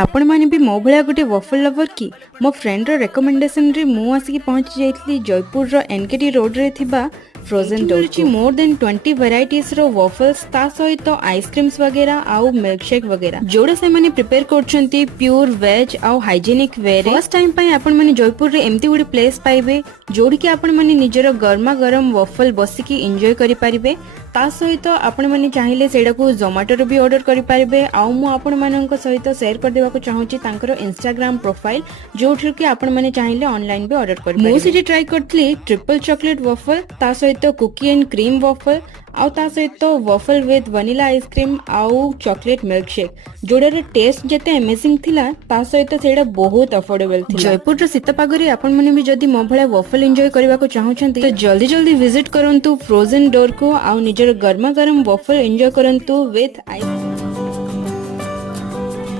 आपण माने भी मो भलिया गोटे वॉफल लवर की मो फ्रेंड रो रेकमेंडेशन रे मु आसी पहुंच जाइतली जयपुर रो एनकेडी रोड रे थिबा फ्रोजन डोर ची मोर देन 20 वेराइटीज रो वॉफल्स ता सहित आइसक्रीम्स वगैरह आउ मिल्क शेक वगैरह जोड़े से माने प्रिपेयर करछंती प्योर वेज आउ हाइजेनिक वे रे फर्स्ट टाइम पय आपण माने जयपुर रे एम्ति गुडी प्लेस पाइबे जोड़ी के आपण माने निजरो गरमा गरम वॉफल बसिकी एन्जॉय करि पारिबे ता सहित आपण माने चाहिले सेडा को जोमाटो रे भी ऑर्डर करि पारिबे आउ मु आपण माननक सहित शेयर कर देबा को चाहूची तांकर इंस्टाग्राम प्रोफाइल जोठि के आपण माने चाहिले ऑनलाइन भी ऑर्डर करि पारिबे मु city try करथली triple chocolate waffle ता सहित कुकी एंड क्रीम वॉफल आउ ता सहित वॉफल विथ वनीला आइसक्रीम आउ चॉकलेट मिल्क शेक जोड़े टेस्ट जेते अमेजिंग थिला ता सहित सेडा बहुत अफोर्डेबल थिला जयपुर रो शीत पागरे आपण माने भी जदी मो भले वॉफल एन्जॉय करबा को चाहउछंती तो जल्दी जल्दी विजिट करंतु फ्रोजन डोर को आउ निजर गरमा गरम वॉफल एन्जॉय करंतु विथ आइस